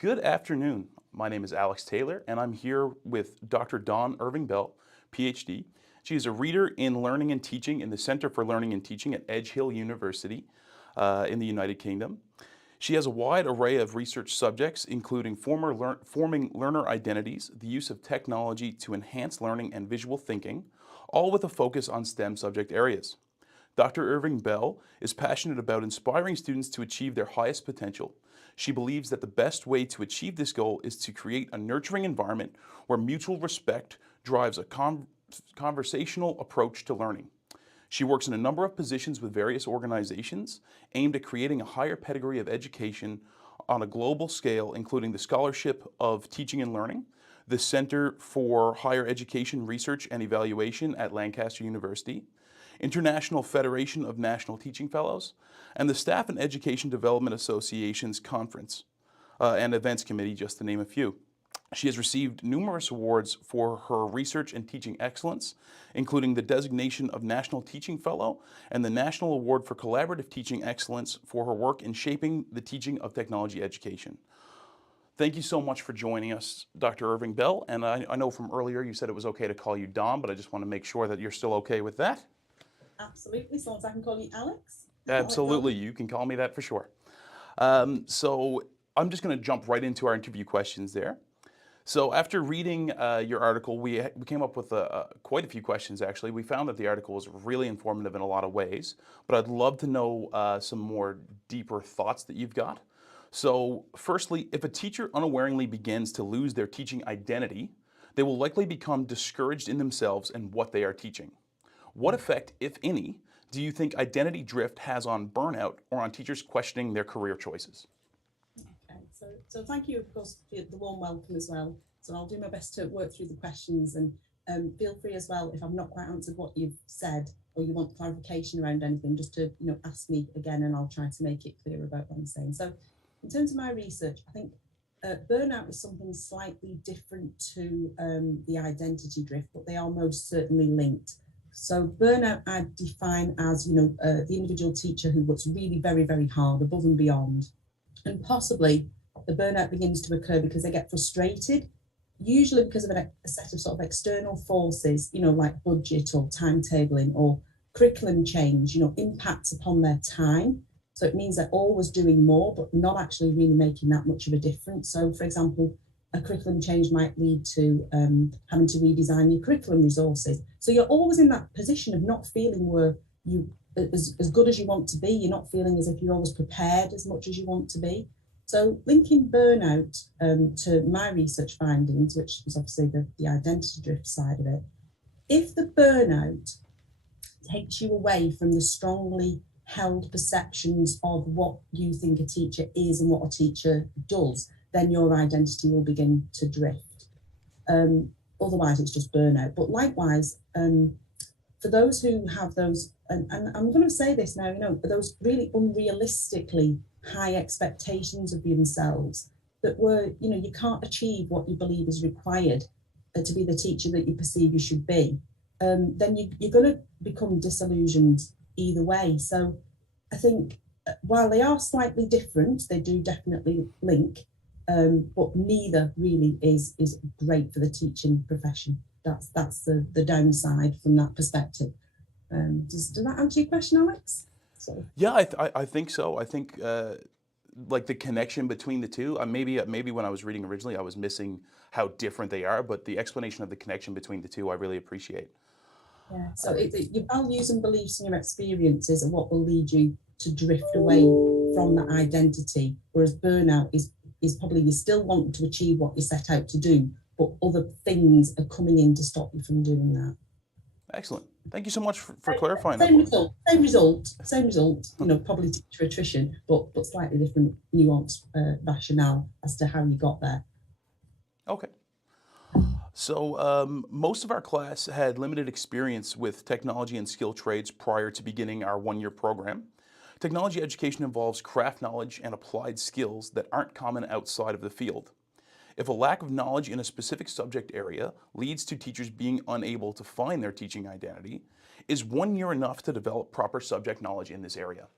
Good afternoon. My name is Alex Taylor, and I'm here with Dr. Dawne Irving-Bell, PhD. She is a reader in learning and teaching in the Center for Learning and Teaching at Edge Hill University in the United Kingdom. She has a wide array of research subjects, including forming learner identities, the use of technology to enhance learning and visual thinking, all with a focus on STEM subject areas. Dr. Irving-Bell is passionate about inspiring students to achieve their highest potential. She believes that the best way to achieve this goal is to create a nurturing environment where mutual respect drives a conversational approach to learning. She works in a number of positions with various organizations aimed at creating a higher pedigree of education on a global scale, including the Scholarship of Teaching and Learning, the Center for Higher Education Research and Evaluation at Lancaster University, International Federation of National Teaching Fellows, and the Staff and Education Development Association's Conference and Events Committee, just to name a few. She has received numerous awards for her research and teaching excellence, including the designation of National Teaching Fellow and the National Award for Collaborative Teaching Excellence for her work in shaping the teaching of technology education. Thank you so much for joining us, Dr. Irving-Bell. And I know from earlier you said it was okay to call you Dom, but I just want to make sure that you're still okay with that. Absolutely, as long as I can call you Alex. Absolutely, you can call me that for sure. So I'm just going to jump right into our interview questions there. So after reading your article, we came up with quite a few questions, actually. We found that the article was really informative in a lot of ways, but I'd love to know some more deeper thoughts that you've got. So firstly, if a teacher unawareingly begins to lose their teaching identity, they will likely become discouraged in themselves and what they are teaching. What effect, if any, do you think identity drift has on burnout or on teachers questioning their career choices? Okay, so thank you, of course, for the warm welcome as well. So I'll do my best to work through the questions, and feel free as well if I've not quite answered what you've said or you want clarification around anything, just to ask me again, and I'll try to make it clear about what I'm saying. So in terms of my research, I think burnout is something slightly different to the identity drift, but they are most certainly linked. So burnout I define as, the individual teacher who works really very, very hard, above and beyond. And possibly the burnout begins to occur because they get frustrated, usually because of a set of sort of external forces, like budget or timetabling or curriculum change, impacts upon their time. So it means they're always doing more, but not actually really making that much of a difference. So, for example, a curriculum change might lead to having to redesign your curriculum resources. So you're always in that position of not feeling where you as good as you want to be. You're not feeling as if you're always prepared as much as you want to be. So linking burnout to my research findings, which is obviously the identity drift side of it, if the burnout takes you away from the strongly held perceptions of what you think a teacher is and what a teacher does, then your identity will begin to drift. Otherwise, it's just burnout. But likewise, for those who have those, and I'm going to say this now, those really unrealistically high expectations of themselves that were, you can't achieve what you believe is required to be the teacher that you perceive you should be, then you're going to become disillusioned either way. So I think while they are slightly different, they do definitely link. But neither really is great for the teaching profession. That's the downside from that perspective. Does that answer your question, Alex? Yeah, I think so. I think like the connection between the two. Maybe when I was reading originally, I was missing how different they are. But the explanation of the connection between the two, I really appreciate. Yeah. So your values and beliefs and your experiences are what will lead you to drift away from that identity. Whereas burnout is probably you still want to achieve what you set out to do, but other things are coming in to stop you from doing that. Excellent. Thank you so much for clarifying Same that for me. Same result. Probably teacher attrition, but slightly different nuanced rationale as to how you got there. Okay. So most of our class had limited experience with technology and skill trades prior to beginning our one-year program. Technology education involves craft knowledge and applied skills that aren't common outside of the field. If a lack of knowledge in a specific subject area leads to teachers being unable to find their teaching identity, is 1 year enough to develop proper subject knowledge in this area?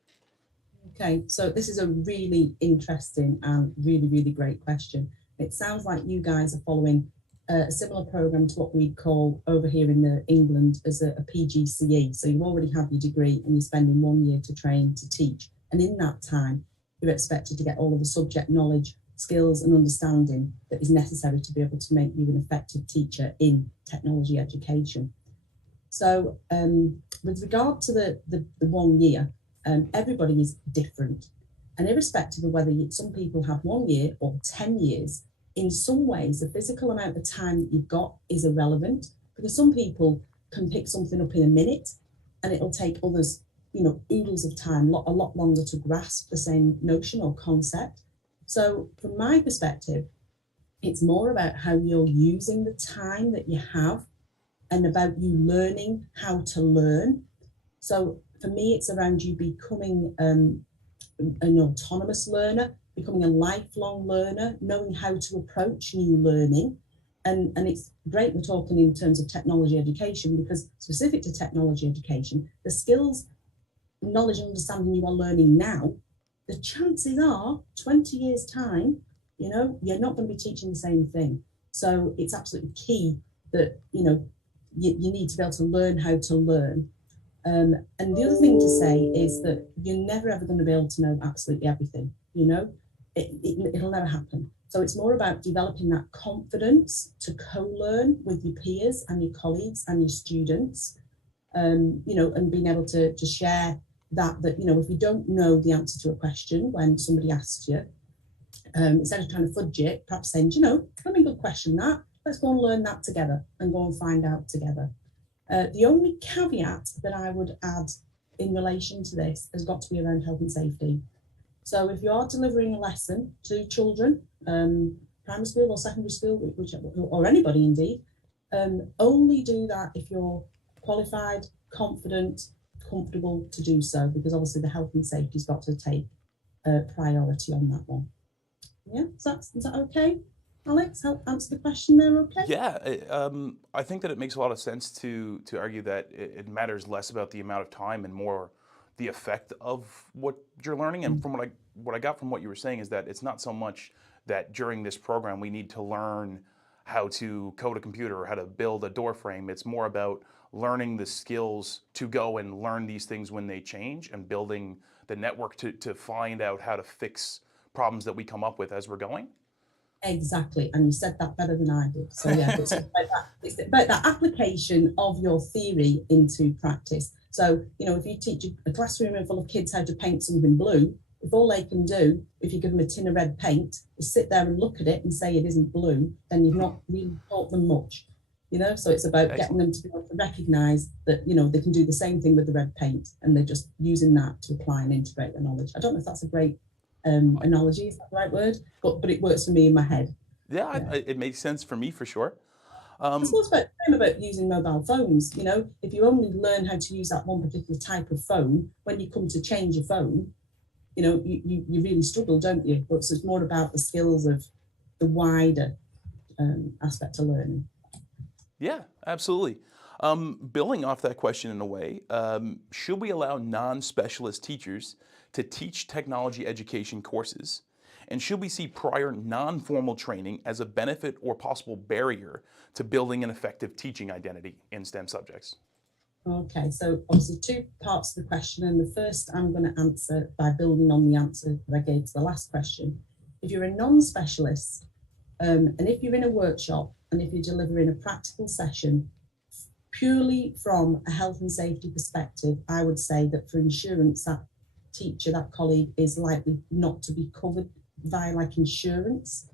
Okay, so this is a really interesting and really, really great question. It sounds like you guys are following a similar program to what we call over here in England as a PGCE. So you already have your degree and you're spending 1 year to train to teach. And in that time, you're expected to get all of the subject knowledge, skills and understanding that is necessary to be able to make you an effective teacher in technology education. So with regard to the 1 year, everybody is different. And irrespective of whether some people have 1 year or 10 years, in some ways, the physical amount of time that you've got is irrelevant, because some people can pick something up in a minute and it'll take others, oodles of time, a lot longer to grasp the same notion or concept. So from my perspective, it's more about how you're using the time that you have and about you learning how to learn. So for me, it's around you becoming an autonomous learner, becoming a lifelong learner, knowing how to approach new learning. And it's great we're talking in terms of technology education, because specific to technology education, the skills, knowledge and understanding you are learning now, the chances are 20 years time, you're not going to be teaching the same thing. So it's absolutely key that, you need to be able to learn how to learn. And the other thing to say is that you're never ever going to be able to know absolutely everything, it'll never happen. So it's more about developing that confidence to co-learn with your peers and your colleagues and your students, and being able to share that, if you don't know the answer to a question when somebody asks you, instead of trying to fudge it, perhaps saying, let me good question that, let's go and learn that together and go and find out together. The only caveat that I would add in relation to this has got to be around health and safety. So if you are delivering a lesson to children, primary school or secondary school, whichever, or anybody indeed, only do that if you're qualified, confident, comfortable to do so, because obviously the health and safety's got to take priority on that one. Yeah, is that okay? Alex, help answer the question there, okay? Yeah, I think that it makes a lot of sense to argue that it matters less about the amount of time and more the effect of what you're learning. And from what I got from what you were saying is that it's not so much that during this program we need to learn how to code a computer or how to build a door frame. It's more about learning the skills to go and learn these things when they change, and building the network to find out how to fix problems that we come up with as we're going. Exactly, and you said that better than I did. So yeah, it's about that application of your theory into practice. So, if you teach a classroom full of kids how to paint something blue, if all they can do, if you give them a tin of red paint, is sit there and look at it and say it isn't blue, then you've not really taught them much. So it's about getting them to be able to recognise that, they can do the same thing with the red paint, and they're just using that to apply and integrate the knowledge. I don't know if that's a great analogy, is that the right word? But it works for me in my head. Yeah, it makes sense for me for sure. It's also about using mobile phones. If you only learn how to use that one particular type of phone, when you come to change your phone, you really struggle, don't you? But so it's more about the skills of the wider aspect of learning. Yeah, absolutely. Building off that question in a way, should we allow non-specialist teachers to teach technology education courses? And should we see prior non-formal training as a benefit or possible barrier to building an effective teaching identity in STEM subjects? Okay, so obviously 2 parts of the question, and the first I'm going to answer by building on the answer that I gave to the last question. If you're a non-specialist, and if you're in a workshop, and if you're delivering a practical session, purely from a health and safety perspective, I would say that for insurance, that teacher, that colleague is likely not to be covered via insurance.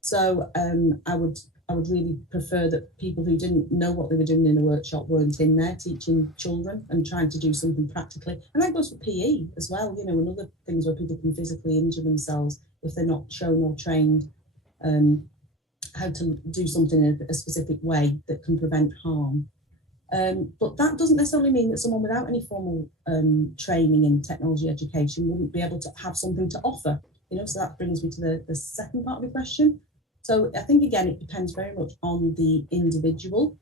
So I would really prefer that people who didn't know what they were doing in a workshop weren't in there teaching children and trying to do something practically. And that goes for PE as well, and other things where people can physically injure themselves if they're not shown or trained how to do something in a specific way that can prevent harm. But that doesn't necessarily mean that someone without any formal training in technology education wouldn't be able to have something to offer. So that brings me to the second part of the question. So I think, again, it depends very much on the individual.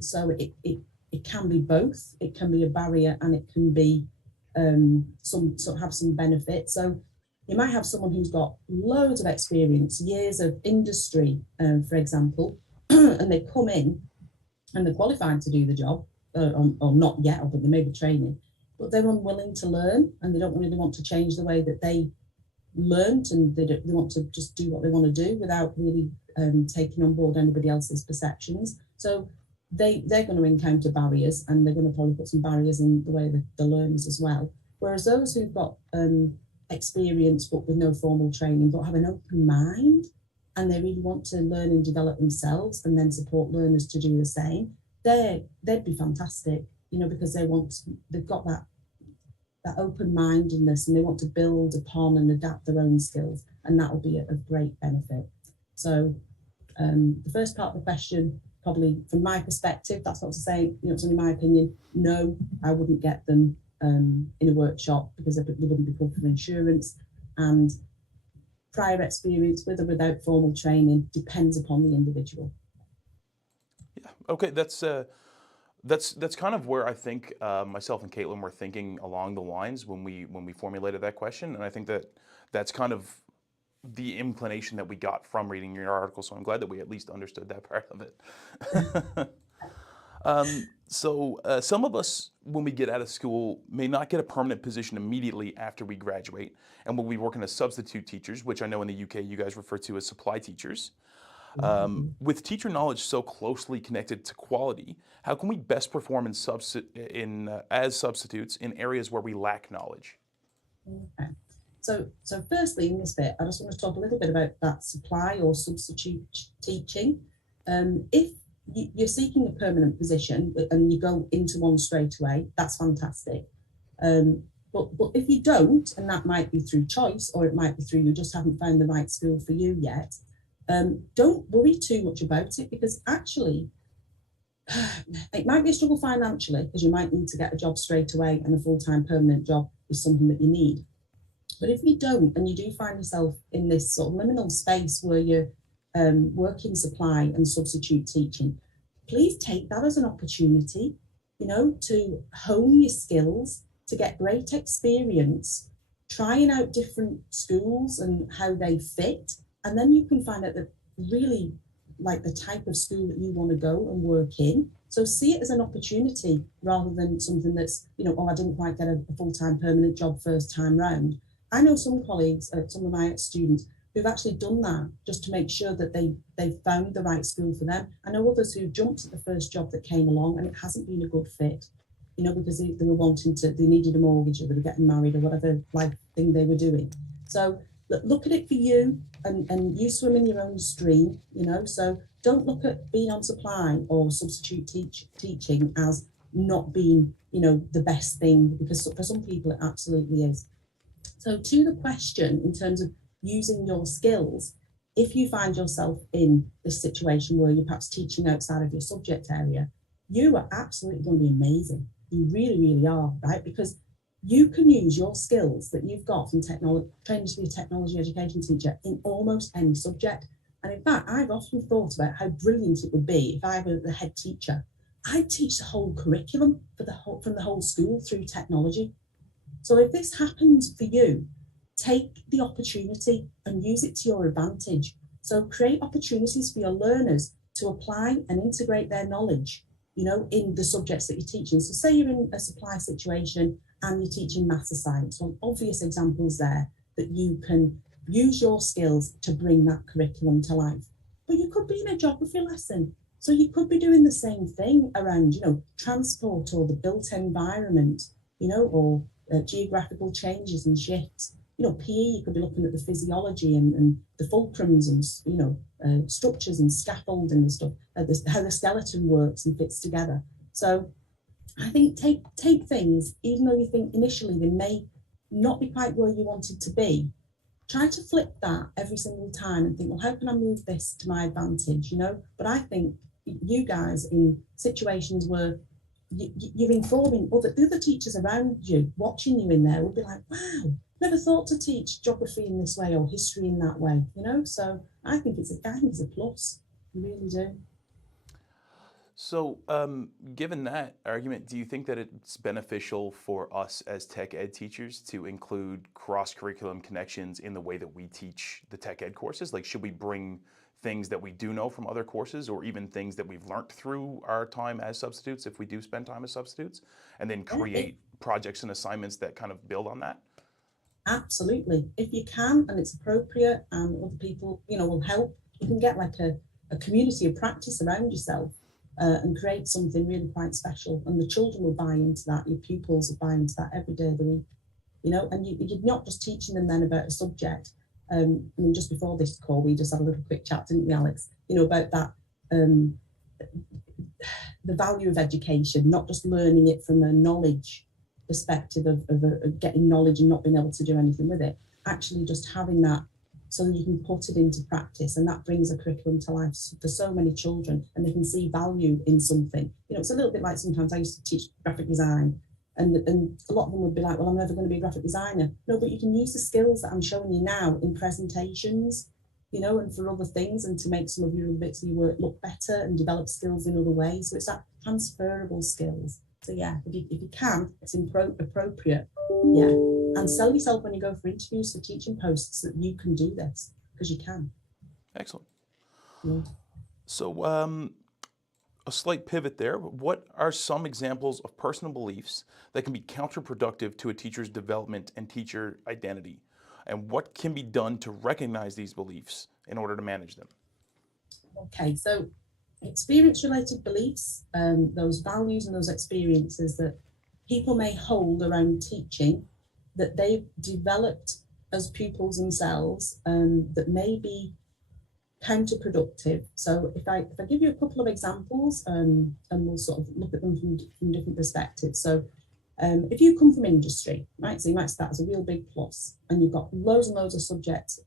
So it can be both. It can be a barrier and it can be have some benefit. So you might have someone who's got loads of experience, years of industry, for example, and they come in and they're qualified to do the job, or not yet, but they may be training, but they're unwilling to learn and they don't really want to change the way that they learnt, and they want to just do what they want to do without really taking on board anybody else's perceptions. So they're going to encounter barriers, and they're going to probably put some barriers in the way that the learners as well. Whereas those who've got experience but with no formal training but have an open mind and they really want to learn and develop themselves and then support learners to do the same, they'd be fantastic, because they've got that open-mindedness and they want to build upon and adapt their own skills, and that will be a great benefit. So the first part of the question, probably from my perspective, that's not to say, it's only my opinion, no, I wouldn't get them in a workshop because they wouldn't be covered for insurance, and prior experience with or without formal training depends upon the individual. Yeah, okay, that's kind of where I think myself and Caitlin were thinking along the lines when we formulated that question, and I think that's kind of the inclination that we got from reading your article. So I'm glad that we at least understood that part of it. So some of us, when we get out of school, may not get a permanent position immediately after we graduate, and we'll be working as substitute teachers, which I know in the UK you guys refer to as supply teachers. With teacher knowledge so closely connected to quality, how can we best perform as substitutes in areas where we lack knowledge? Okay. So firstly, in this bit, I just want to talk a little bit about that supply or substitute teaching. If you're seeking a permanent position and you go into one straight away, that's fantastic. But if you don't, and that might be through choice, or it might be through you just haven't found the right school for you yet, don't worry too much about it, because actually it might be a struggle financially because you might need to get a job straight away, and a full-time permanent job is something that you need. But if you don't, and you do find yourself in this sort of liminal space where you're working supply and substitute teaching, please take that as an opportunity, to hone your skills, to get great experience, trying out different schools and how they fit. And then you can find out that really like the type of school that you want to go and work in. So see it as an opportunity rather than something that's, oh, I didn't quite get a full-time permanent job first time round. I know some colleagues, some of my students, who've actually done that just to make sure that they've found the right school for them. I know others who jumped at the first job that came along and it hasn't been a good fit, because they were they needed a mortgage, or they were getting married, or whatever life thing they were doing. So look at it for you, and you swim in your own stream, so don't look at being on supply or substitute teaching as not being, the best thing, because for some people it absolutely is. So to the question, in terms of using your skills, if you find yourself in this situation where you're perhaps teaching outside of your subject area, you are absolutely going to be amazing. You really, really are, right? Because you can use your skills that you've got from training to be a technology education teacher in almost any subject. And in fact, I've often thought about how brilliant it would be if I were the head teacher. I'd teach the whole curriculum from the whole school through technology. So if this happens for you, take the opportunity and use it to your advantage. So create opportunities for your learners to apply and integrate their knowledge, in the subjects that you're teaching. So say you're in a supply situation and you're teaching maths or science. So obvious examples there that you can use your skills to bring that curriculum to life. But you could be in a geography lesson. So you could be doing the same thing around, transport or the built environment, or geographical changes and shifts. PE, you could be looking at the physiology and the fulcrums and, structures and scaffolding and stuff, how the skeleton works and fits together. So I think take things, even though you think initially they may not be quite where you wanted to be, try to flip that every single time and think, well, how can I move this to my advantage, But I think you guys in situations where you're informing the other teachers around you, watching you in there, will be like, wow, never thought to teach geography in this way or history in that way, So I think it's a plus. I really do. So, given that argument, do you think that it's beneficial for us as tech ed teachers to include cross curriculum connections in the way that we teach the tech ed courses? Like, should we bring things that we do know from other courses, or even things that we've learned through our time as substitutes, if we do spend time as substitutes, and then Yeah, create projects and assignments that kind of build on that? absolutely. If you can and it's appropriate and other people, will help, you can get like a community of practice around yourself and create something really quite special. And the children will buy into that, your pupils will buy into that every day of the week, and you're not just teaching them then about a subject. I mean, just before this call, we just had a little quick chat, didn't we, Alex? About that, the value of education, not just learning it from a knowledge perspective of getting knowledge and not being able to do anything with it, actually just having that so that you can put it into practice, and that brings a curriculum to life for so many children, and they can see value in something. It's a little bit like sometimes I used to teach graphic design, and a lot of them would be like, well, I'm never going to be a graphic designer. No, but you can use the skills that I'm showing you now in presentations, and for other things, and to make some of your bits of your work look better and develop skills in other ways. So it's that transferable skills. So yeah, if you can, it's appropriate. Yeah, and sell yourself when you go for interviews for teaching posts that you can do this, because you can. Excellent. Yeah. So, a slight pivot there. What are some examples of personal beliefs that can be counterproductive to a teacher's development and teacher identity? And what can be done to recognize these beliefs in order to manage them? Okay, so experience-related beliefs, those values and those experiences that people may hold around teaching that they've developed as pupils themselves, that may be counterproductive. So if I give you a couple of examples, and we'll sort of look at them from different perspectives. So if you come from industry, right, so you might start as a real big plus, and you've got loads and loads of subject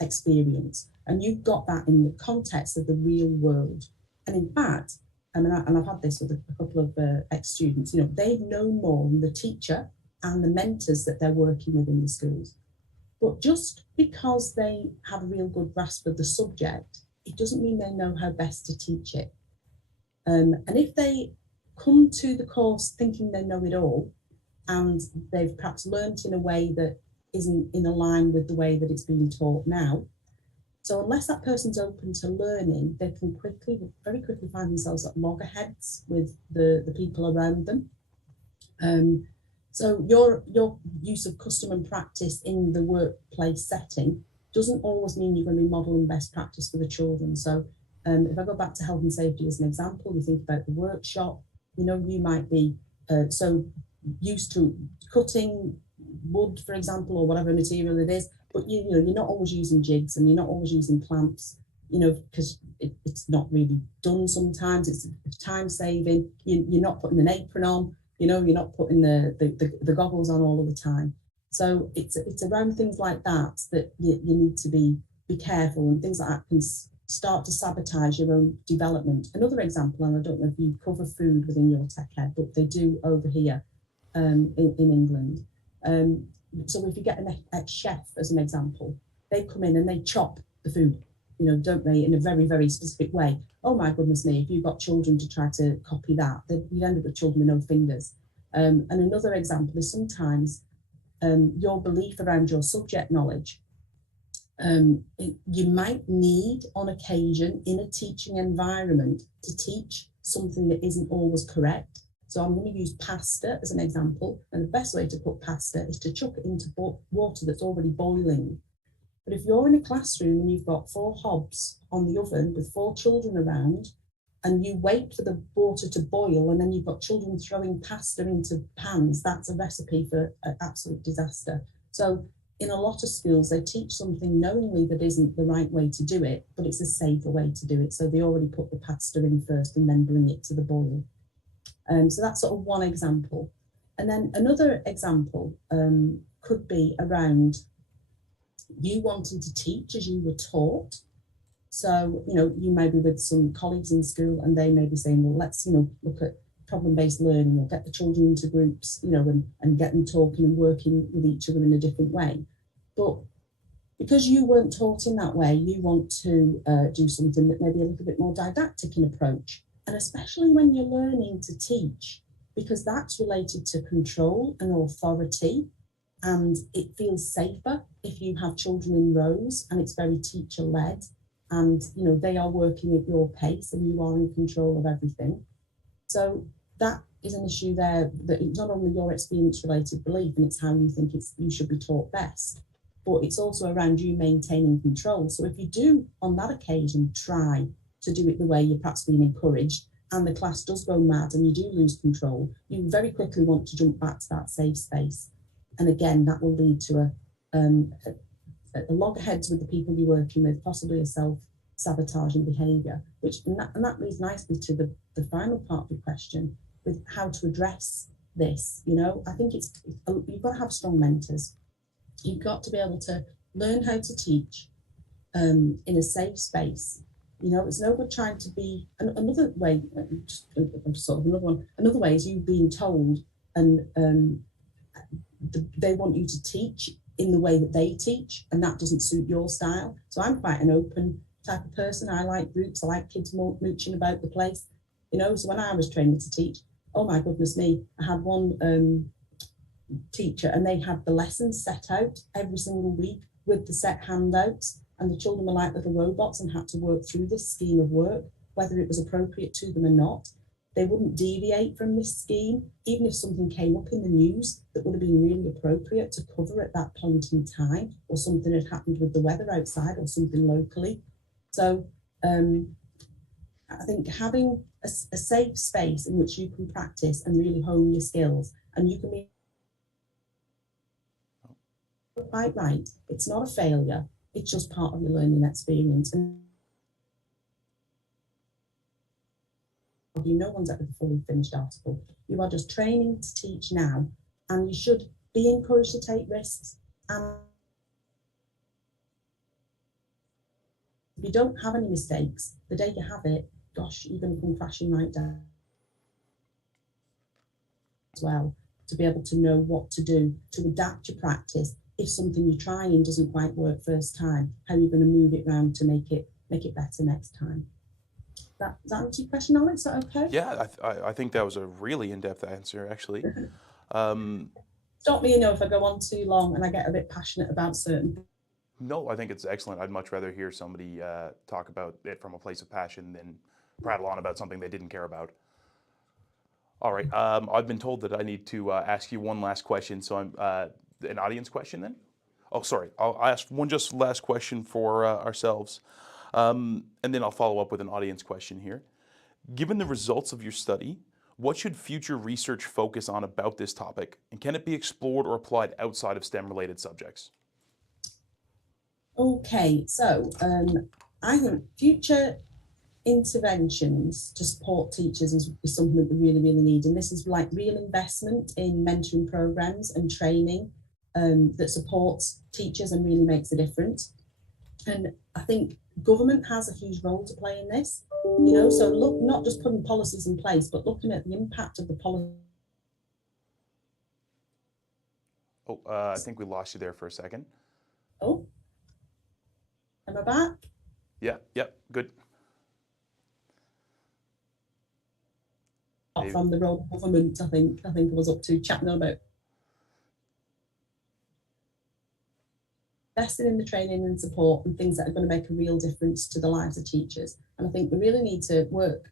experience, and you've got that in the context of the real world. And in fact, and I've had this with a couple of ex-students, they've known more than the teacher and the mentors that they're working with in the schools. But just because they have a real good grasp of the subject, it doesn't mean they know how best to teach it. And if they come to the course thinking they know it all, and they've perhaps learnt in a way that isn't in line with the way that it's being taught now, so unless that person's open to learning, they can very quickly find themselves at loggerheads with the people around them. So your use of custom and practice in the workplace setting doesn't always mean you're going to be modelling best practice for the children. So if I go back to health and safety as an example, you think about the workshop, you might be so used to cutting wood, for example, or whatever material it is, but you're not always using jigs, and you're not always using clamps, because it's not really done sometimes. It's time saving. You're not putting an apron on. You're not putting the goggles on all of the time. So it's around things like that you need to be careful, and things like that can start to sabotage your own development. Another example, and I don't know if you cover food within your tech ed, but they do over here in England. So if you get an ex-chef as an example, they come in and they chop the food, don't they, in a very, very specific way. Oh my goodness me, if you've got children to try to copy that, you'd end up with children with no fingers. And another example is sometimes your belief around your subject knowledge. You might need on occasion in a teaching environment to teach something that isn't always correct. So I'm going to use pasta as an example, and the best way to cook pasta is to chuck it into water that's already boiling. But if you're in a classroom and you've got 4 hobs on the oven with 4 children around, and you wait for the water to boil, and then you've got children throwing pasta into pans, that's a recipe for an absolute disaster. So in a lot of schools, they teach something knowingly that isn't the right way to do it, but it's a safer way to do it. So they already put the pasta in first and then bring it to the boil. So that's sort of one example. And then another example could be around you wanting to teach as you were taught. So, you may be with some colleagues in school, and they may be saying, well, let's, look at problem-based learning, or get the children into groups, and get them talking and working with each other in a different way. But because you weren't taught in that way, you want to do something that may be a little bit more didactic in approach. And especially when you're learning to teach, because that's related to control and authority, and it feels safer if you have children in rows and it's very teacher led, and they are working at your pace and you are in control of everything. So that is an issue there, that it's not only your experience related belief and it's how you think you should be taught best, but it's also around you maintaining control. So if you do on that occasion try to do it the way you're perhaps being encouraged, and the class does go mad and you do lose control, you very quickly want to jump back to that safe space. And again, that will lead to a loggerheads with the people you're working with, possibly a self-sabotaging behaviour, and that leads nicely to the final part of the question, with how to address this. I think you've got to have strong mentors. You've got to be able to learn how to teach in a safe space. It's no good trying to be another way. Another way is you being told, and they want you to teach in the way that they teach, and that doesn't suit your style. So I'm quite an open type of person. I like groups. I like kids mooching about the place. So when I was training to teach, oh my goodness me, I had one teacher, and they had the lessons set out every single week with the set handouts, and the children were like little robots and had to work through this scheme of work, whether it was appropriate to them or not. They wouldn't deviate from this scheme, even if something came up in the news that would have been really appropriate to cover at that point in time, or something had happened with the weather outside or something locally. So I think having a safe space in which you can practice and really hone your skills, and you can be quite right. It's not a failure. It's just part of your learning experience. And no one's ever a fully finished article. You are just training to teach now, and you should be encouraged to take risks. And if you don't have any mistakes, the day you have it, gosh, you're going to come crashing right down as well, to be able to know what to do, to adapt your practice. If something you're trying doesn't quite work first time, how you're going to move it around to make it better next time. Does that answer your question, Alex? Is that okay? Yeah, I think that was a really in-depth answer, actually. Stop me, if I go on too long and I get a bit passionate about certain. No, I think it's excellent. I'd much rather hear somebody talk about it from a place of passion than prattle on about something they didn't care about. All right, I've been told that I need to ask you one last question, so I'm an audience question then? Oh, sorry, I'll ask one just last question for ourselves, and then I'll follow up with an audience question here. Given the results of your study, what should future research focus on about this topic, and can it be explored or applied outside of STEM-related subjects? Okay, so I think future interventions to support teachers is something that we really, really need. And this is like real investment in mentoring programs and training that supports teachers and really makes a difference. And I think government has a huge role to play in this, so look, not just putting policies in place, but looking at the impact of the policy. Oh, I think we lost you there for a second. Oh, am I back? Yeah, good. From the role of government, I think I was up to chatting about investing in the training and support and things that are going to make a real difference to the lives of teachers. And I think we really need to work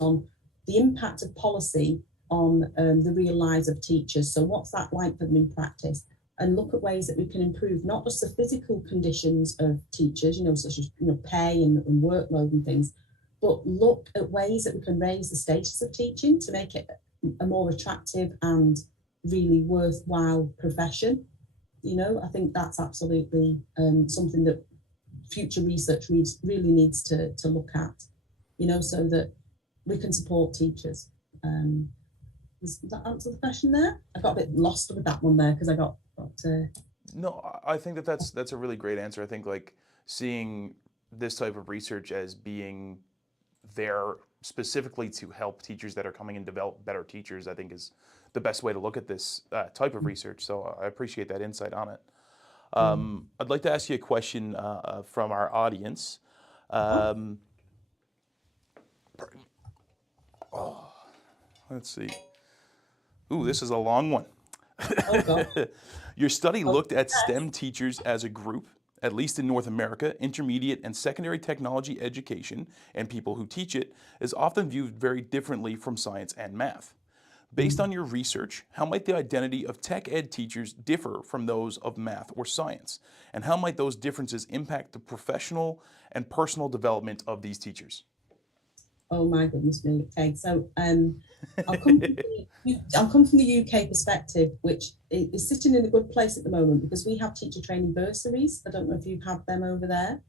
on the impact of policy on the real lives of teachers. So what's that like for them in practice? And look at ways that we can improve not just the physical conditions of teachers, such as pay and workload and things, but look at ways that we can raise the status of teaching to make it a more attractive and really worthwhile profession. I think that's absolutely something that future research really needs to look at, so that we can support teachers. Does that answer the question there? I got a bit lost with that one there because I got. No, I think that's a really great answer. I think like seeing this type of research as being there specifically to help teachers that are coming and develop better teachers, I think is the best way to look at this type of research. So I appreciate that insight on it. I'd like to ask you a question from our audience. Let's see. Ooh, this is a long one. Oh God. Your study Oh, looked at STEM teachers as a group, at least in North America. Intermediate and secondary technology education and people who teach it is often viewed very differently from science and math. Based mm. on your research, how might the identity of tech ed teachers differ from those of math or science? And how might those differences impact the professional and personal development of these teachers? Oh my goodness me. Okay, so I'll come from I'll come from the UK perspective, which is sitting in a good place at the moment because we have teacher training bursaries. I don't know if you've had them over there.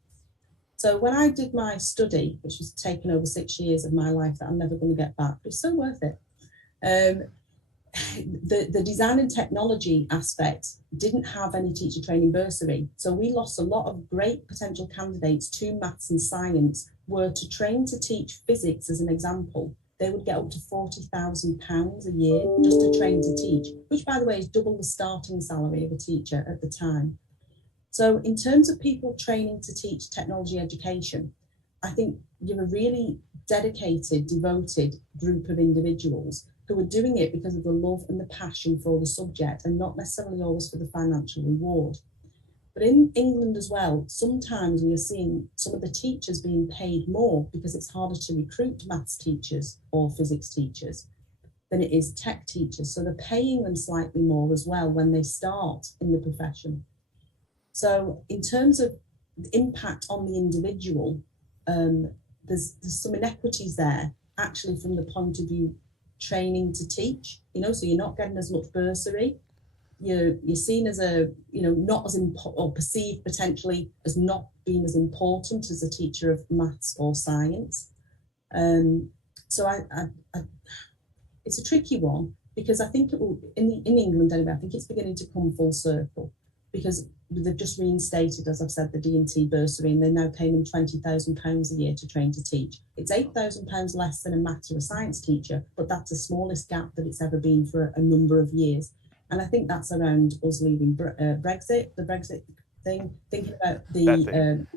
So when I did my study, which was taken over 6 years of my life that I'm never going to get back, but it's so worth it. Um, the design and technology aspect didn't have any teacher training bursary. So we lost a lot of great potential candidates to maths and science were to train to teach physics as an example. They would get up to £40,000 a year just to train to teach, which by the way is double the starting salary of a teacher at the time. So in terms of people training to teach technology education, I think you're a really dedicated, devoted group of individuals who are doing it because of the love and the passion for the subject and not necessarily always for the financial reward. But in England as well, sometimes we are seeing some of the teachers being paid more because it's harder to recruit maths teachers or physics teachers than it is tech teachers. So they're paying them slightly more as well when they start in the profession. So in terms of the impact on the individual, there's some inequities there actually from the point of view training to teach, so you're not getting as much bursary. You're seen as not as or perceived potentially as not being as important as a teacher of maths or science. So it's a tricky one because I think it will in England anyway. I think it's beginning to come full circle because they've just reinstated, as I've said, the D&T bursary, and they're now paying them £20,000 a year to train to teach. It's £8,000 less than a maths or a science teacher, but that's the smallest gap that it's ever been for a number of years. And I think that's around us leaving Brexit, the Brexit thing, thinking about the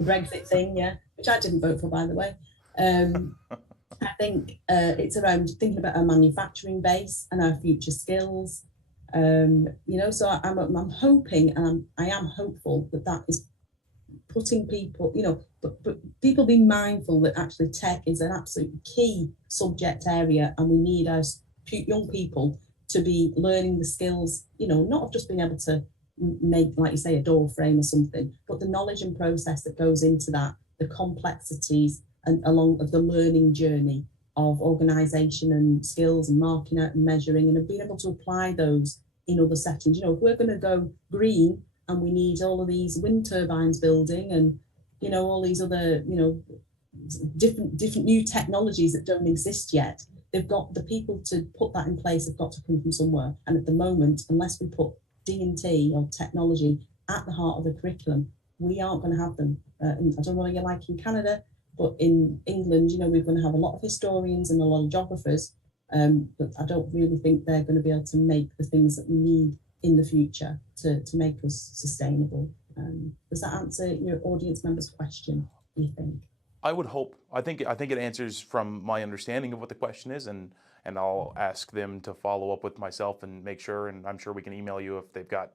Brexit thing, which I didn't vote for, by the way. I think it's around thinking about our manufacturing base and our future skills. So I'm hoping and I am hopeful that is putting people, but people being mindful that actually tech is an absolute key subject area, and we need our young people to be learning the skills, not of just being able to make, like you say, a door frame or something, but the knowledge and process that goes into that, the complexities and along of the learning journey of organisation and skills and marking out and measuring, and being able to apply those in other settings. If we're going to go green and we need all of these wind turbines building and all these other different new technologies that don't exist yet, they've got the people to put that in place have got to come from somewhere. And at the moment, unless we put D&T or technology at the heart of the curriculum, we aren't going to have them. And I don't know what you're like in Canada, but in England, we're going to have a lot of historians and a lot of geographers, but I don't really think they're going to be able to make the things that we need in the future to make us sustainable. Does that answer your audience member's question, do you think? I would hope. I think it answers from my understanding of what the question is, and I'll ask them to follow up with myself and make sure, and I'm sure we can email you if they've got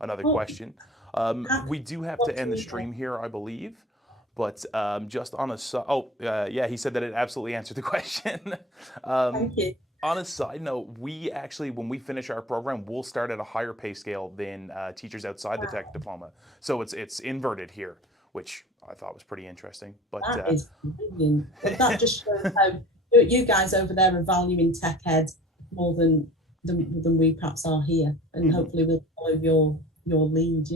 another question. We do have to end the stream here, I believe, but just on a he said that it absolutely answered the question. Thank you. On a side note, we actually, when we finish our program, we'll start at a higher pay scale than teachers outside the tech diploma. So it's inverted here, which I thought was pretty interesting. But that is brilliant. But that just shows how you guys over there are valuing tech ed more than we perhaps are here, and hopefully we'll follow your lead.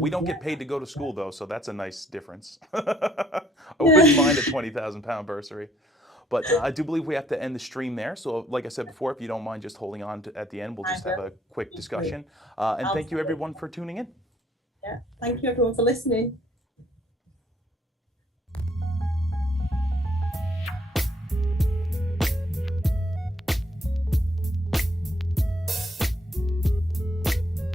We don't get paid to go to school though, so that's a nice difference. I wouldn't mind a £20,000 bursary. But I do believe we have to end the stream there. So like I said before, if you don't mind just holding on at the end, we'll just have a quick discussion. And thank you everyone for tuning in. Yeah, thank you everyone for listening.